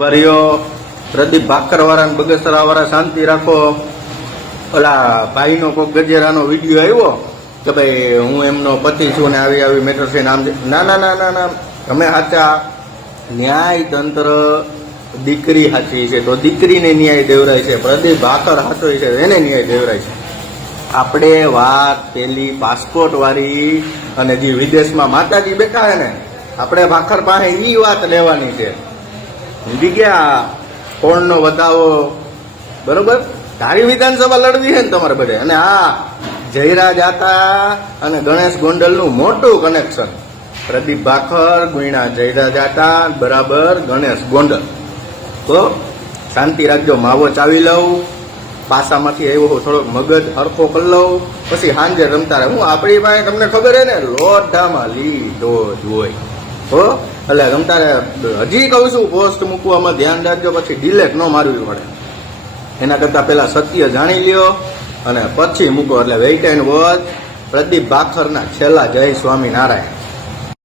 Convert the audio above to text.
ભાઈઓ પ્રદીપ ભાકરવાળા ને બગસરાવાળા શાંતિ રાખો. ઓલા ભાઈનો કોઈક ગજેરાનો વિડીયો આવ્યો કે ભાઈ હું એમનો પતિ છું ને આવી આવી મેટર છે નામ. ના ના ના ના ના, અમે સાચા. ન્યાય તંત્ર દીકરી સાચી છે તો દીકરીને ન્યાય દેવરાય છે. પ્રદીપ ભાકર સાચો છે એને ન્યાય દેવરાય છે. આપણે વાત પેલી પાસપોર્ટ વાળી અને જે વિદેશમાં માતાજી બેઠા છે ને, આપણે ભાખર પાસે એ વાત લેવાની છે. સમજી ગયા? કોણનો વધાવો બરોબર. તારી વિધાનસભા લડવી છે ને તમારે બધે. અને આ જયરાજ આતા અને ગણેશ ગોંડલનું મોટું કનેક્શન. પ્રદીપ ભાખર ગુણ્યા જયરાજ આતા બરાબર ગણેશ ગોંડલ. તો શાંતિ રાખજો. માવો ચાવી લઉં, પાસામાંથી આવ્યો થોડોક મગજ હરખો કરી લઉં, પછી સાંજે રમતા રહે. હું આપણી પાસે તમને ખબર હે ને, લોઢામાં લીધો જ હોય. હો એટલે રમતા રહે. હજી કહું છું, પોસ્ટ મૂકવામાં ધ્યાન રાખજો, પછી ડિલેટ ન મારવી પડે. એના કરતાં પહેલાં સત્ય જાણી લ્યો અને પછી મૂકો. એટલે વેઇટ એન્ડ વોચ. પ્રદીપ ભાખરના છેલ્લા જય સ્વામિનારાયણ.